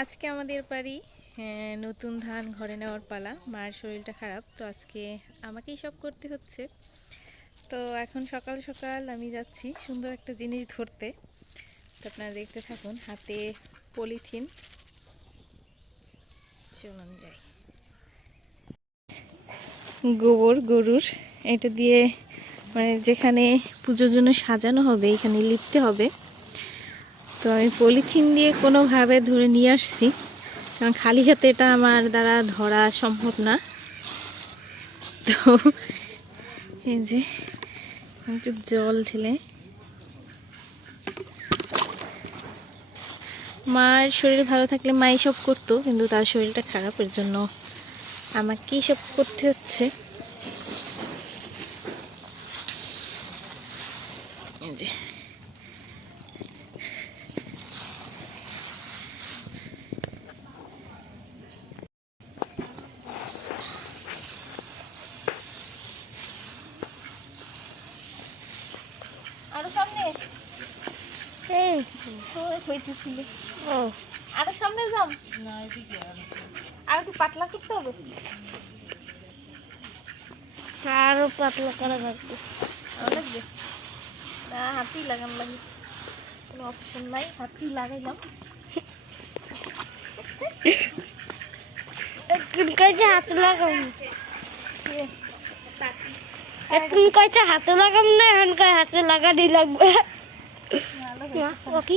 আজকে আমাদের বাড়ি হ্যাঁ, নতুন ধান ঘরে নেওয়ার পালা। মায়ের শরীরটা খারাপ তো আজকে আমাকেই সব করতে হচ্ছে। তো এখন সকাল সকাল আমি যাচ্ছি সুন্দর একটা জিনিস ধরতে। তো আপনারা দেখতে থাকুন হাতে পলিথিন। চলুন যাই। গোবর গরুর এটা দিয়ে মানে যেখানে পুজোর জন্য সাজানো হবে এখানে লিপতে হবে। তো আমি পলিথিন দিয়ে কোনোভাবে ধরে নিয়ে আসছি। কারণ খালি হাতে এটা আমার দ্বারা ধরা সম্ভব না। তো এই যে একটু জল ঢেলে মার শরীর ভালো থাকলে মাই সব করতো, কিন্তু তার শরীরটা খারাপের জন্য আমাকেই সব করতে হচ্ছে। এই যে। আরও সামনে। হইতেছিল ও। আরও সামনে যাম আর কি পাতলা করতে হবে? আরও পাতলা করা লাগবে। লাগবে? না হাতি লাগান লাগে কোনো অপশন নাই হাতি লাগাইলাম। হাতে লাগাম এখন কাছে হাতে লাগাম না এখন কাছে হাতে লাগানি লাগবে। ওকে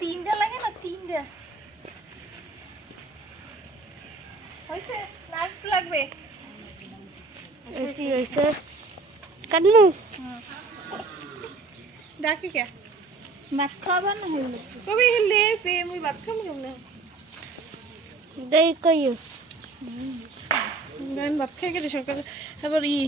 তিনটা লাগে না তিনটা। হয়েছে লাগবে। হয়েছে কান্নু। ডাকি কে। ভাত খাওয়াবা না হইলে কবে হইলে পে মুই ভাত খাব কেমনে দেই কইও। আমি ভাত খাই গেলে সকালে আবার ই